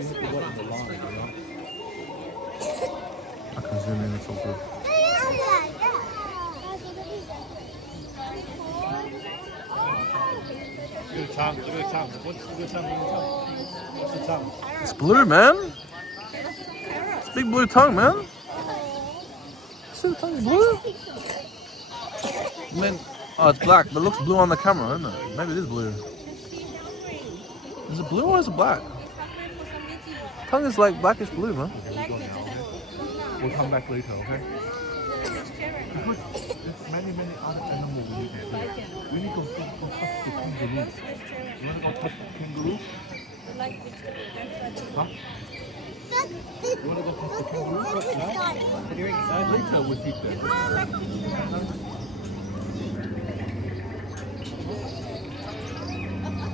you have to wait in the line, you know? I can zoom in, it's all good. Look at the tongue, look at the tongue. What's the tongue? What's the tongue? It's blue, man. It's a big blue tongue, man. See the tongue's blue? I mean, oh, it's black, but it looks blue on the camera, isn't it? Maybe it is blue. Is it blue or is it black? Tongue is like blackish blue, man. Okay, we'll go now, okay? We'll come back later, okay? Because there's many other animals we need to do. We need to go touch the kangaroo. You want to go touch the kangaroo? Huh? You want to go touch the kangaroo? Now? Later we'll feed them.